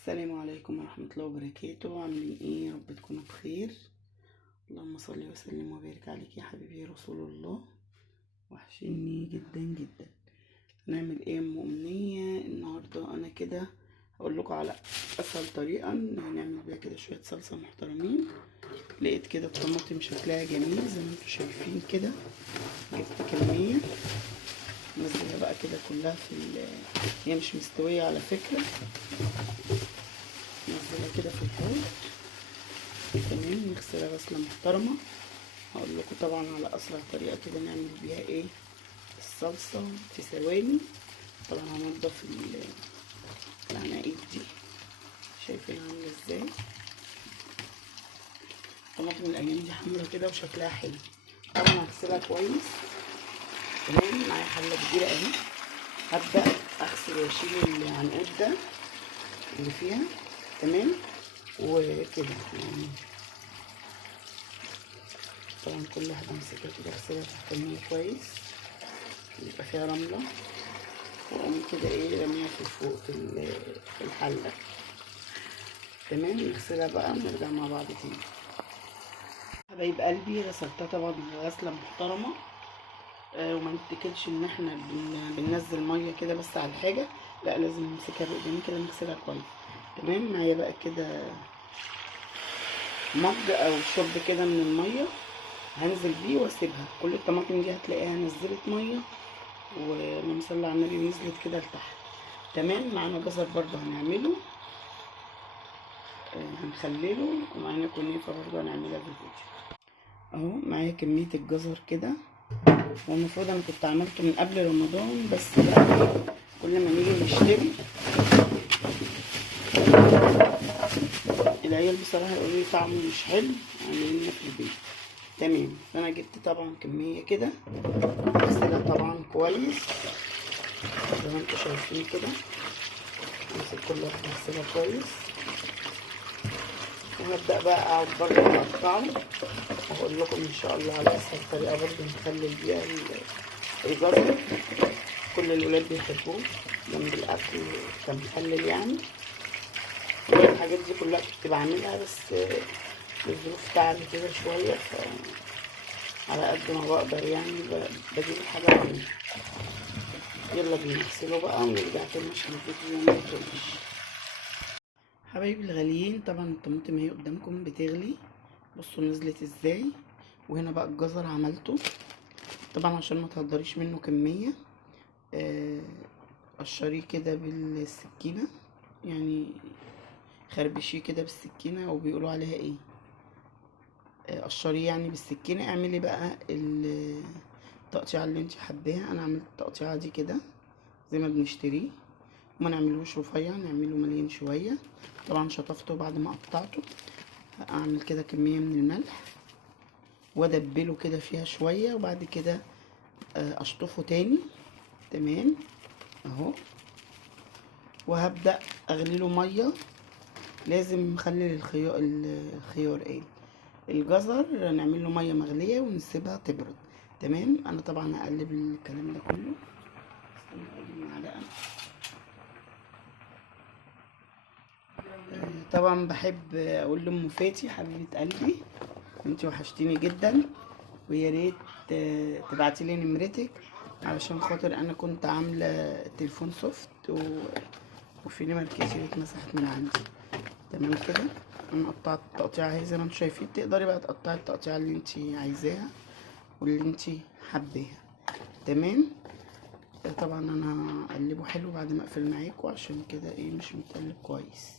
السلام عليكم ورحمة الله وبركاته. عاملين ايه؟ يا رب تكونوا بخير. اللهم صل وسلم وبارك عليك يا حبيبي يا رسول الله، وحشني جدا جدا. هنعمل ايه يا ام امنية النهاردة؟ انا كده هقول لكم على اسهل طريقة نعمل بيها كده شوية صلصة محترمين. لقيت كده الطماطم شكلها جميل زي ما انتم شايفين كده، جبت كمية نزلها بقى كده كلها هي مش مستوية على فكرة، نزلها كده في الحوض. تمام، نغسلها غسلة محترمة. هقول لكم طبعا على اسرع طريقة كده نعمل بيها ايه الصلصة في ثواني. طبعا هنضف العناقيد دي، شايفين عاملة ازاي؟ طماطم الايام دي حمرا كده وشكلها حلو. طبعا هغسلها كويس. تمام، معايا حلة كبيرة اهي. هبدأ اغسل واشيل العنقود ده اللي فيها. تمام، وكده يعني طبعا كل واحدة امسكها كده اغسلها تحت المية كويس، يبقى فيها رملة، واقوم كده ايه رميها فوق في الحلة. تمام، نغسلها بقى ونرجع مع بعض تاني. حبايب قلبي غسلتها طبعا غسلة محترمة. وما نتكلش ان احنا بننزل مية كده بس على الحاجة، لا لازم نمسكها بايدينا كده نغسلها كويس. تمام، معايا بقى كده مج او شوب كده من المية، هنزل بيه واسيبها. كل الطماطم دي هتلاقيها نزلت مية، ولما صلي على النبي نزلت كده لتحت. تمام، معانا جزر برضه هنعمله، هنخلله، ومعانا كنافه برضه هنعملها في الفيديو. اهو معايا كميه الجزر كده، والمفروض انا كنت عملته من قبل رمضان، بس بقى كل ما نيجي نشتري العيال بصراحه يقولوا لي طعمه مش حلو، عاملينه في البيت. تمام، فانا جبت طبعا كميه كده، غسلها طبعا كويس زي ما انتم شايفين كده. امسك كل واحده اغسلها كويس، وهبدأ بقى اقعد برضه اقطعه، وهقول لكم ان شاء الله على اسهل طريقه برضه نخلي بيها الجزر. كل الولاد بيحبوه جنب الاكل كمخلل يعني. الحاجات دي كلها كنت بعملها، بس الظروف تعبت كده شويه، على قد ما بقدر يعني بجيب الحاجه بعملها. يلا بينا نغسله بقى ونرجع تاني عشان الفيديو ما يطولش. حبايبي الغاليين، طبعا الطماطم اهي قدامكم بتغلي، بصوا نزلت ازاي. وهنا بقى الجزر عملته طبعا عشان ما تهدريش منه كميه. قشريه كده بالسكينه، يعني خربشيه كده بالسكينه، او بيقولوا عليها ايه، قشريه يعني بالسكينه. اعملي بقى التقطيعه اللي انت حباها. انا عملت التقطيعه دي كده زي ما بنشتريه، وما نعملوش رفيع، نعمله مليان شويه. طبعا شطفته بعد ما قطعته. اعمل كده كميه من الملح وادبله كده فيها شويه، وبعد كده اشطفه تاني. تمام اهو، وهبدأ اغليله ميه. لازم نخلي الخيار ايه الجزر نعمل له ميه مغليه ونسيبها تبرد. تمام، انا طبعا هقلب الكلام ده كله. معلقه. طبعا بحب اقول لام فاتي حبيبه قلبي، انتي وحشتيني جدا، ويا ريت تبعتي لي نمرتك، علشان خاطر انا كنت عامله تليفون سوفت وفي نمر كتير اتمسحت من عندي. تمام كده، انا قطعت التقطيعه اهي زي ما انتم شايفين. تقدري بقى تقطعي التقطيعه اللي انت عايزاها واللي انت حباها. تمام، طبعا انا هقلبه حلو بعد ما اقفل معاكم، عشان كده ايه مش متقلب كويس.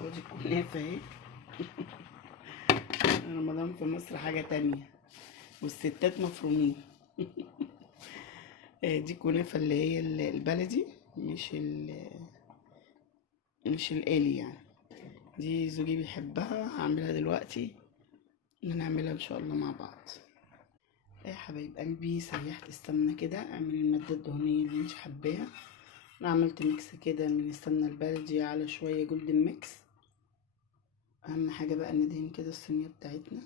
ودي الكنافه اهي. رمضان في مصر حاجه تانية، والستات مفرومين. دي كنافه اللي هي البلدي، مش الآلي يعني. دي زوجي بيحبها، هعملها دلوقتي نعملها ان شاء الله مع بعض. يا حبايب قلبي، سيحت السمنه كده. اعملي الماده الدهنيه اللي انت حباها. انا عملت ميكس كده من السمنه البلدي على شويه جولدن ميكس. اهم حاجه بقى ندهن كده الصينيه بتاعتنا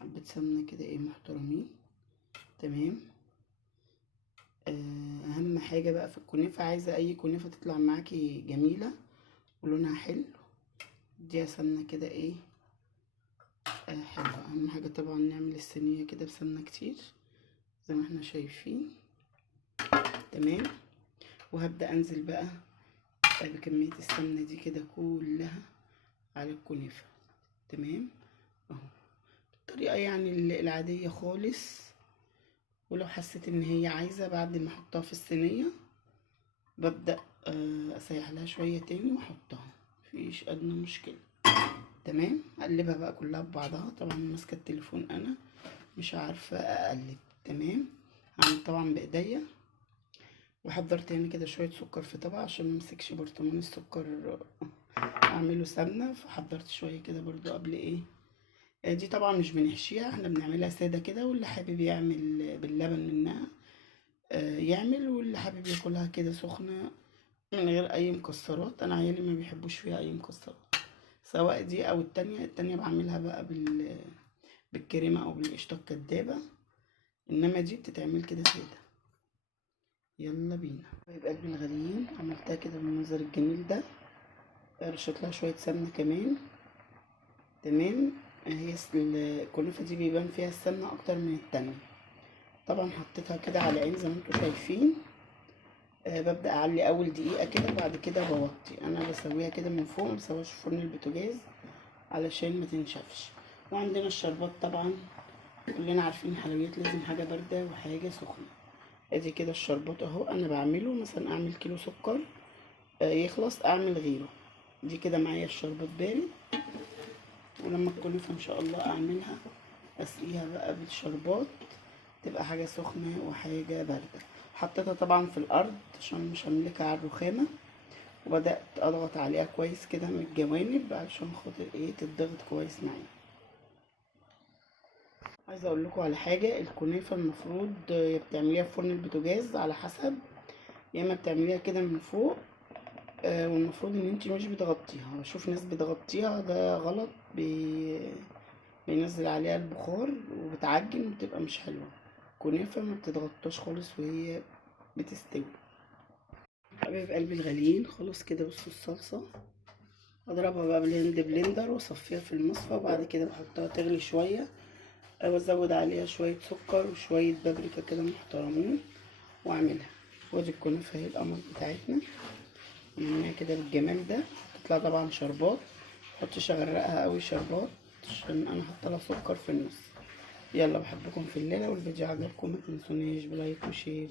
حبه سمنه كده ايه محترمين. تمام، اهم حاجه بقى في الكنافه، عايزه اي كنافه تطلع معاكي جميله ولونها حلو، اديها سمنه كده ايه حلوه. اهم حاجه طبعا نعمل الصينيه كده بسمنه كتير زي ما احنا شايفين. تمام. وهبدا انزل بقى بكميه السمنه دي كده كلها على الكنافه. تمام اهو، الطريقه يعني العاديه خالص. ولو حسيت ان هي عايزه بعد ما احطها في الصينيه ببدا اسيح لها شويه تاني واحطها، مفيش ادنى مشكله. تمام. اقلبها بقى كلها ببعضها. طبعا ماسكه التليفون انا مش عارفه اقلب. تمام. هعمل طبعا بايديا. وحضرت هنا كده شويه سكر في طبق عشان ممسكش برطمان السكر اعمله سمنه، فحضرت شويه كده برضو قبل ايه. دي طبعا مش بنحشيها، احنا بنعملها ساده كده، واللي حابب يعمل باللبن منها يعمل، واللي حابب ياكلها كده سخنه من غير اي مكسرات. انا عيالي ما بيحبوش فيها اي مكسرات، سواء دي او التانية بعملها بقى بالكريمه او بالقشطه الكدابه، انما دي بتتعمل كده ساده. يلا بينا. طيب قلبي الغاليين، عملتها كده بالمنظر الجميل ده، رشيت لها شويه سمنه كمان. تمام. هي الكنافه دي بيبان فيها السمنه اكتر من التانية. طبعا حطيتها كده على عين زي ما انتم شايفين. ببدا اعلي اول دقيقه كده، بعد كده بوطي. انا بسويها كده من فوق، مبسويهاش في فرن البوتاجاز علشان ما تنشفش. وعندنا الشربات طبعا، كلنا عارفين الحلويات لازم حاجه بارده وحاجه سخنه. ادي كده الشربات اهو، انا بعمله مثلا اعمل كيلو سكر يخلص اعمل غيره. دي كده معايا الشربات بارد، ولما الكنافه ان شاء الله اعملها اسقيها بقى بالشربات تبقى حاجه سخنه وحاجه بارده. حطيتها طبعا في الارض عشان مش هملكها على الرخامه، وبدات اضغط عليها كويس كده من الجوانب علشان خاطر ايه تتضغط كويس معايا. عايزه اقول لكم على حاجه، الكنافه المفروض يا بتعمليها في فرن البوتاجاز على حسب، يا اما بتعمليها كده من فوق. والمفروض ان انتي مش بتغطيها. بشوف ناس بتغطيها، ده غلط. بينزل عليها البخار وبتعجن وبتبقى مش حلوه. كنافه ما بتتغطاش خالص وهي بتستوي. حبايب قلبي الغاليين، خلاص كده بصوا الصلصه. اضربها بقى بالهاند بلندر واصفيها في المصفى، وبعد كده بحطها تغلي شويه، وازود عليها شويه سكر وشويه بابريكا كده محترمين واعملها. ودي الكنافه اهي القمر بتاعتنا، عملناها كده بالجمال ده. تطلع طبعا شربات، متحطش اغرقها قوي شربات عشان انا حاطه لها سكر في النص. يلا بحبكم في الليله، والفيديو عجبكم ما تنسونيش بلايك وشير،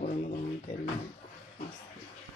ورمضان كريم. مع السلامة.